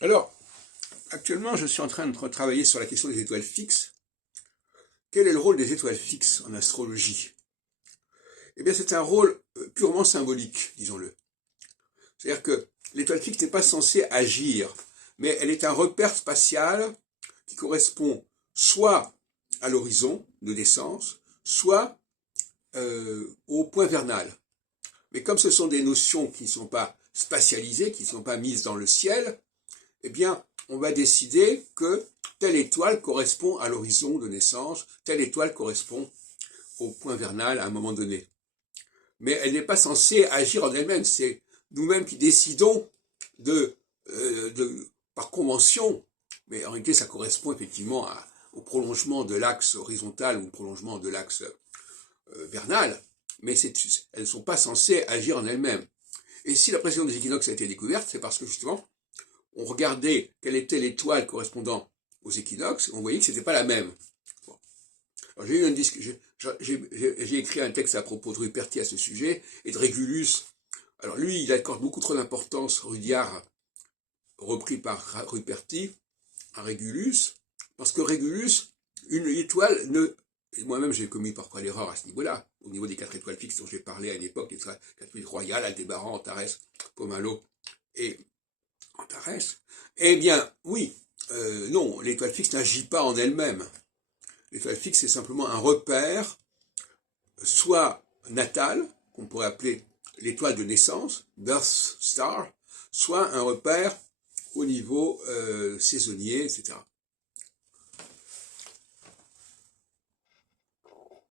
Alors, actuellement, je suis en train de travailler sur la question des étoiles fixes. Quel est le rôle des étoiles fixes en astrologie? Eh bien, c'est un rôle purement symbolique, disons-le. C'est-à-dire que l'étoile fixe n'est pas censée agir, mais elle est un repère spatial qui correspond soit à l'horizon de naissance, soit au point vernal. Mais comme ce sont des notions qui ne sont pas spatialisées, qui ne sont pas mises dans le ciel, eh bien, on va décider que telle étoile correspond à l'horizon de naissance, telle étoile correspond au point vernal à un moment donné. Mais elle n'est pas censée agir en elle-même, c'est nous-mêmes qui décidons par convention, mais en réalité ça correspond effectivement au prolongement de l'axe horizontal ou au prolongement de l'axe vernal, mais elles ne sont pas censées agir en elles-mêmes. Et si la précision des équinoxes a été découverte, c'est parce que justement, on regardait quelle était l'étoile correspondant aux équinoxes, et on voyait que ce n'était pas la même. Bon. Alors j'ai écrit un texte à propos de Ruperti à ce sujet, et de Régulus. Alors lui, il accorde beaucoup trop d'importance, Rudyard, repris par Ruperti, à Régulus, parce que Régulus, une étoile ne... Moi-même, j'ai commis parfois l'erreur à ce niveau-là, au niveau des 4 étoiles fixes dont j'ai parlé à une époque, les 4 étoiles royales, Aldébaran, Antares, Pomalo et Antares. Eh bien, oui, non, l'étoile fixe n'agit pas en elle-même. L'étoile fixe, c'est simplement un repère, soit natal, qu'on pourrait appeler l'étoile de naissance, birth star, soit un repère au niveau saisonnier, etc.